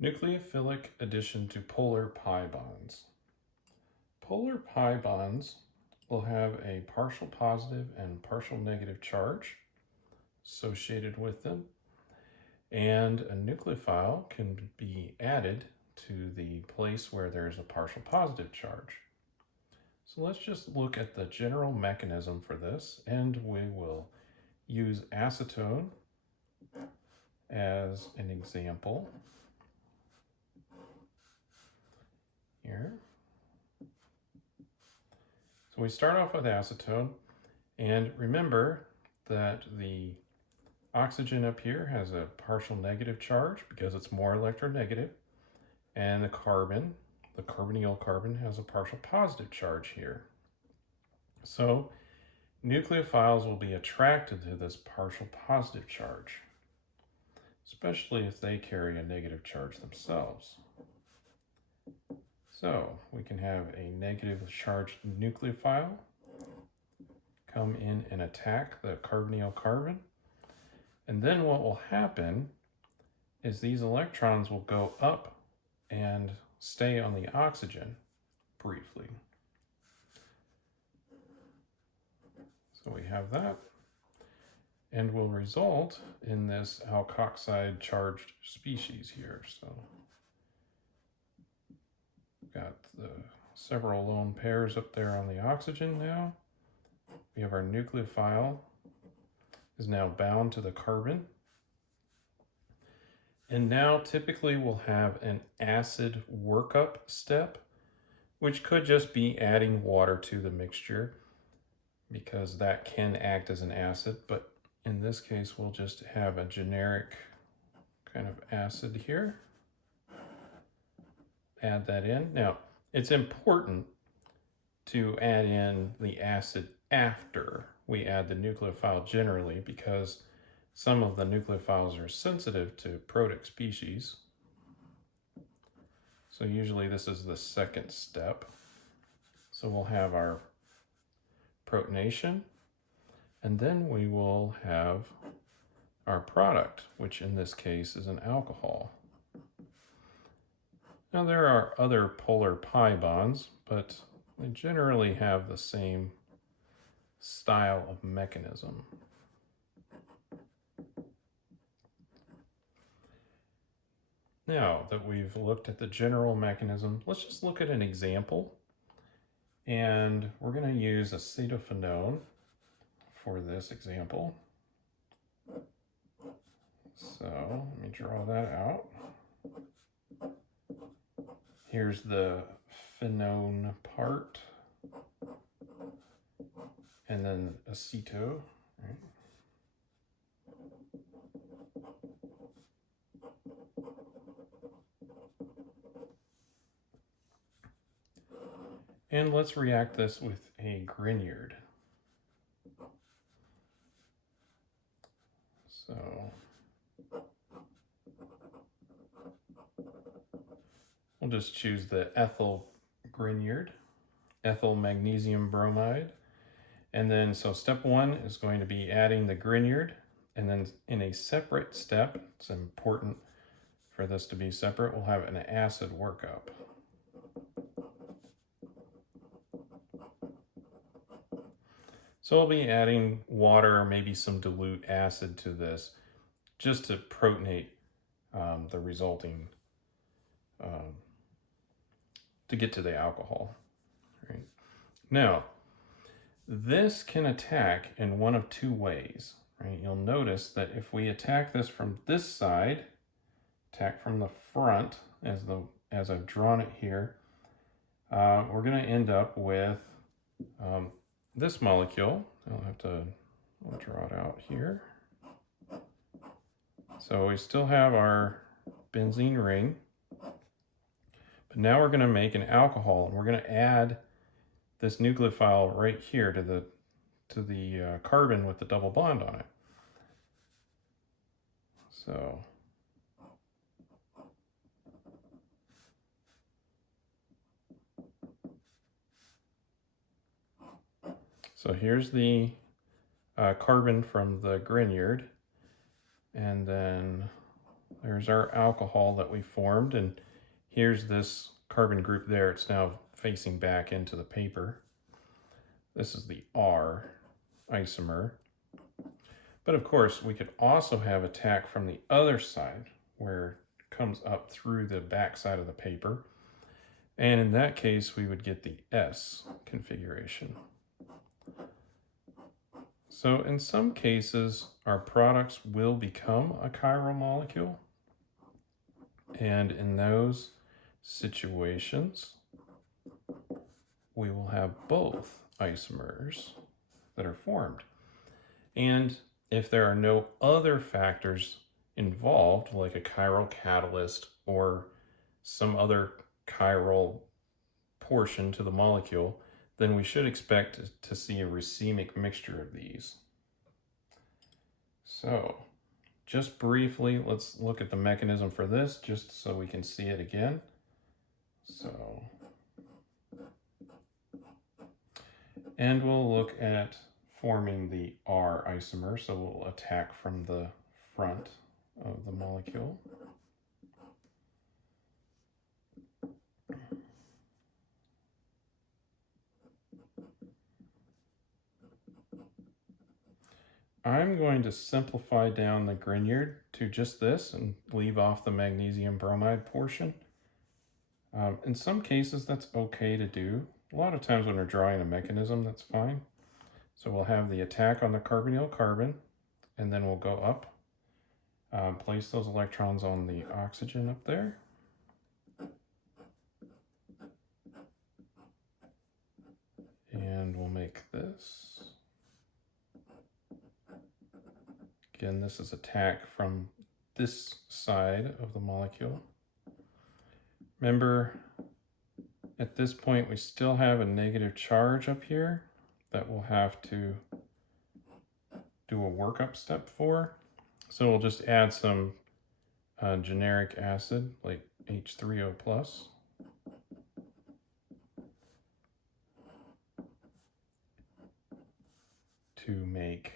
Nucleophilic addition to polar pi bonds. Polar pi bonds will have a partial positive and partial negative charge associated with them, and a nucleophile can be added to the place where there's a partial positive charge. So let's just look at the general mechanism for this, and we will use acetone as an example here. So we start off with acetone, and remember that the oxygen up here has a partial negative charge because it's more electronegative, and the carbonyl carbon, has a partial positive charge here. So nucleophiles will be attracted to this partial positive charge, especially if they carry a negative charge themselves. So we can have a negative charged nucleophile come in and attack the carbonyl carbon. And then what will happen is these electrons will go up and stay on the oxygen briefly. So we have that, and will result in this alkoxide charged species here. So we've got the several lone pairs up there on the oxygen now. We have our nucleophile is now bound to the carbon. And now typically we'll have an acid workup step, which could just be adding water to the mixture because that can act as an acid, but in this case we'll just have a generic kind of acid here. Add that in. Now, it's important to add in the acid after we add the nucleophile generally, because some of the nucleophiles are sensitive to protic species. So usually this is the second step. So we'll have our protonation, and then we will have our product, which in this case is an alcohol. Now there are other polar pi bonds, but they generally have the same style of mechanism. Now that we've looked at the general mechanism, let's just look at an example. And we're going to use acetophenone for this example. So let me draw that out. Here's the phenone part, and then aceto. Right? And let's react this with a Grignard. So we'll just choose the ethyl Grignard, ethyl magnesium bromide. And then, so step one is going to be adding the Grignard, and then in a separate step, it's important for this to be separate, we'll have an acid workup. So we'll be adding water or maybe some dilute acid to this just to protonate the resulting, to get to the alcohol. Right? Now, this can attack in one of two ways. Right? You'll notice that if we attack this from this side, attack from the front, as I've drawn it here, we're going to end up with this molecule. I'll draw it out here. So we still have our benzene ring, but now we're going to make an alcohol, and we're going to add this nucleophile right here to the carbon with the double bond on it. So here's the carbon from the Grignard, and then There's our alcohol that we formed, and here's this carbon group there. It's now facing back into the paper. This is the R isomer. But of course, we could also have attack from the other side, where it comes up through the back side of the paper. And in that case, we would get the S configuration. So in some cases, our products will become a chiral molecule. And in those situations, we will have both isomers that are formed. And if there are no other factors involved, like a chiral catalyst or some other chiral portion to the molecule, then we should expect to see a racemic mixture of these. So just briefly, let's look at the mechanism for this just so we can see it again. So, and we'll look at forming the R isomer, so we'll attack from the front of the molecule. I'm going to simplify down the Grignard to just this and leave off the magnesium bromide portion. In some cases, that's okay to do. A lot of times when we're drawing a mechanism, that's fine. So we'll have the attack on the carbonyl carbon, and then we'll go up, place those electrons on the oxygen up there. And we'll make this. Again, this is attack from this side of the molecule. Remember, at this point, we still have a negative charge up here that we'll have to do a workup step for. So we'll just add some generic acid, like H3O+. To make